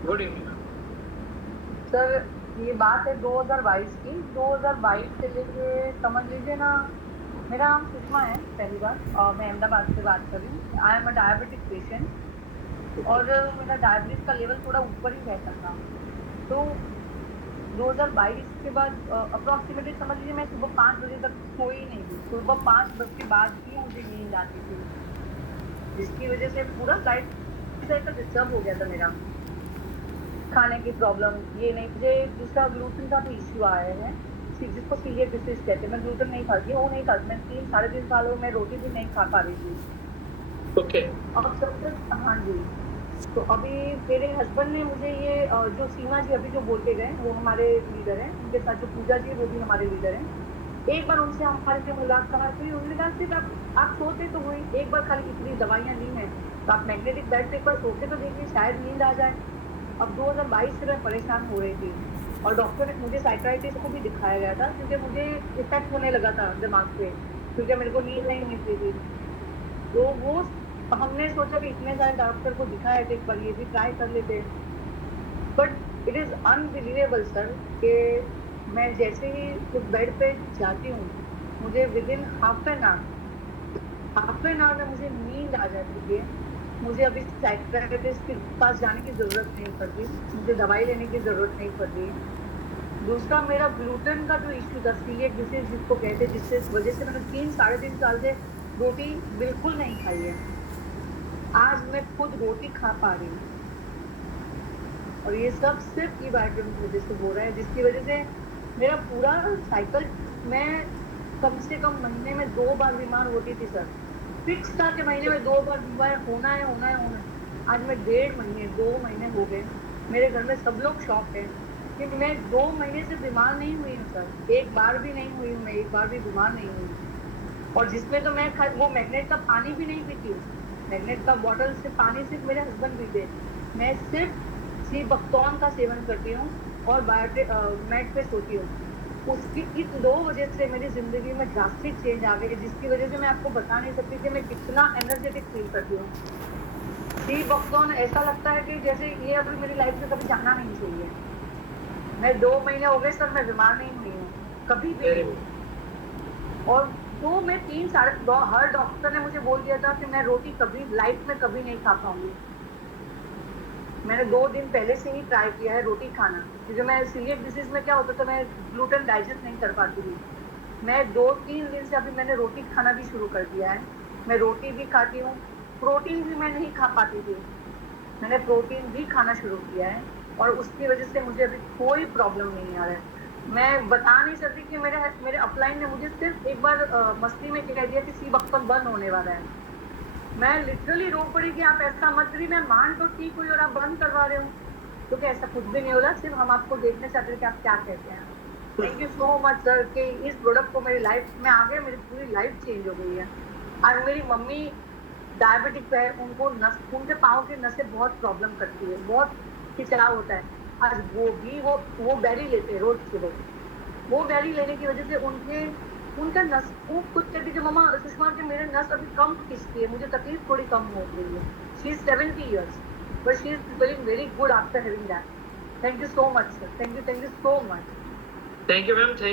Good evening. Sir, ये बात है 2022 की। 2022 से लेके समझ लीजिए ना। मेरा नाम सुषमा है। पहली बात, मैं अहमदाबाद से बात कर रही हूँ। I am a diabetic patient. Okay. और मेरा डायबिटीज का लेवल थोड़ा ऊपर ही रहता था। तो 2022 के बाद अप्रोक्सीमेटली समझ लीजिए मैं सुबह 5 बजे तक सोई नहीं थी। सुबह 5 बजे के बाद ही मुझे नींद आती थी, जिसकी वजह से पूरा लाइफ साइकिल डिस्टर्ब हो गया था मेरा। खाने की प्रॉब्लम, ये नहीं, मुझे दूसरा ग्लूटेन का भी इश्यू आया है। जिसको सीलिएक डिसीज कहते हैं। मैं ग्लूटेन नहीं खाती, वो नहीं खाती। मैं 3 साढ़े 3 सालों में रोटी भी नहीं खा पा रही थी। ओके। अब सब तक, हाँ जी। तो अभी मेरे हस्बैंड ने मुझे ये जो सीमा जी अभी जो बोल के गए, वो हमारे लीडर हैं। उनके साथ जो पूजा जी है, वो भी हमारे लीडर हैं। एक बार उनसे हमारी से मुलाकात हुई। उन्होंने कहा सिर्फ आप सोते तो हुई, एक बार खाली इतनी दवाइयां ली हैं, तो आप मैग्नेटिक बेड पे एक बार सो के तो देखिए, शायद नींद आ जाए। अब 2022 से मैं परेशान हो रही थी। और डॉक्टर ने मुझे साइकियाट्रिस्ट को भी दिखाया गया था, क्योंकि मुझे इफेक्ट होने लगा था दिमाग पे, क्योंकि मेरे को नींद नहीं मिलती थी। तो वो हमने सोचा कि इतने सारे डॉक्टर को दिखाया तो एक बार ये भी ट्राई कर लेते। But it is unbelievable sir, कि मैं जैसे ही उस बेड पे जाती हूँ, मुझे with in half an hour में मुझे नींद आ जाती है। मुझे अभी साइकियाट्रिस्ट के पास जाने की जरूरत नहीं पड़ती, मुझे दवाई लेने की जरूरत नहीं पड़ रही। दूसरा, मेरा ग्लूटेन का जो इश्यू था, सीलिएक डिसीज जिसको कहते हैं, जिससे वजह से मैंने 3 साढ़े 3 साल से रोटी बिल्कुल नहीं खाई है। आज मैं खुद रोटी खा पा रही हूँ। और ये सब सिर्फ ई वाइटमिन की वजह से हो रहा है, जिसकी वजह से मेरा पूरा साइकिल, मैं कम से कम महीने में 2 बार बीमार होती थी सर। फिक्स था कि महीने में 2 बार बीमार होना है, होना है, होना है। आज मैं 1.5 महीने, 2 महीने हो गए। मेरे घर में सब लोग शॉक है कि मैं 2 महीने से बीमार नहीं हुई हूँ सर। एक बार भी नहीं हुई हूँ, मैं एक बार भी बीमार नहीं हुई हूँ। और जिसमें तो मैं वो मैग्नेट का पानी भी नहीं पीती हूँ। मैग्नेट का बॉटल से पानी सिर्फ मेरे हस्बैंड पीते हैं। मैं सिर्फ सी बख्तौन का सेवन करती हूँ और मैट पे सोती हूँ। उसकी इन 2 वजह से मेरी जिंदगी में ड्रास्टिक चेंज आ गई है, जिसकी वजह से मैं आपको बता नहीं सकती कि मैं कितना एनर्जेटिक फील करती हूँ। सी बख्तौन ऐसा लगता है कि जैसे ये अभी मेरी लाइफ से कभी जाना नहीं चाहिए। मैं 2 महीने हो गए सर, मैं बीमार नहीं हुई हूँ, कभी भी वेरी नहीं। गुड। और तो मैं हर डॉक्टर ने मुझे बोल दिया था कि मैं रोटी कभी लाइफ में कभी नहीं खा पाऊंगी। मैंने 2 दिन पहले से ही ट्राई किया है रोटी खाना, क्योंकि मैं सीलिएक डिसीज में क्या होता था, मैं ग्लूटेन डाइजेस्ट नहीं कर पाती थी। मैं 2-3 दिन से अभी मैंने रोटी खाना भी शुरू कर दिया है। मैं रोटी भी खाती हूँ। प्रोटीन भी मैं नहीं खा पाती थी, मैंने प्रोटीन भी खाना शुरू किया है। और उसकी वजह से मुझे अभी कोई प्रॉब्लम नहीं आ रहा है। मैं बता नहीं सकती कि मेरे मेरे अपलाइन ने मुझे सिर्फ एक बार मस्ती में कह दिया कि सी बख्तर बंद होने वाला है। मैं लिटरली रो पड़ी कि आप ऐसा मत करिए, मैं मान तो ठीक हुई और आप बंद करवा रहे हो। क्योंकि ऐसा कुछ भी नहीं होला, सिर्फ हम आपको देखना चाहते हैं कि आप क्या कहते हैं। Thank you so much sir कि इस प्रोडक्ट को मेरी लाइफ में आगे मेरी पूरी लाइफ चेंज हो गई है। और मेरी मम्मी डायबिटिक है, उनको उनके पाँव की नसें बहुत प्रॉब्लम करती है, बहुत खिंचाव होता है। आज वो भी वो बैरी लेते हैं रोज सुबह। वो बैरी लेने की वजह से उनका नस, वो खुद कहती कि मम्मा सुषमा के मेरे नस अभी कम खींचती है, मुझे तकलीफ थोड़ी कम हो गई है। She is 70 years, but she is feeling very good after having that. Thank you so much sir, thank you so much. Thank you ma'am.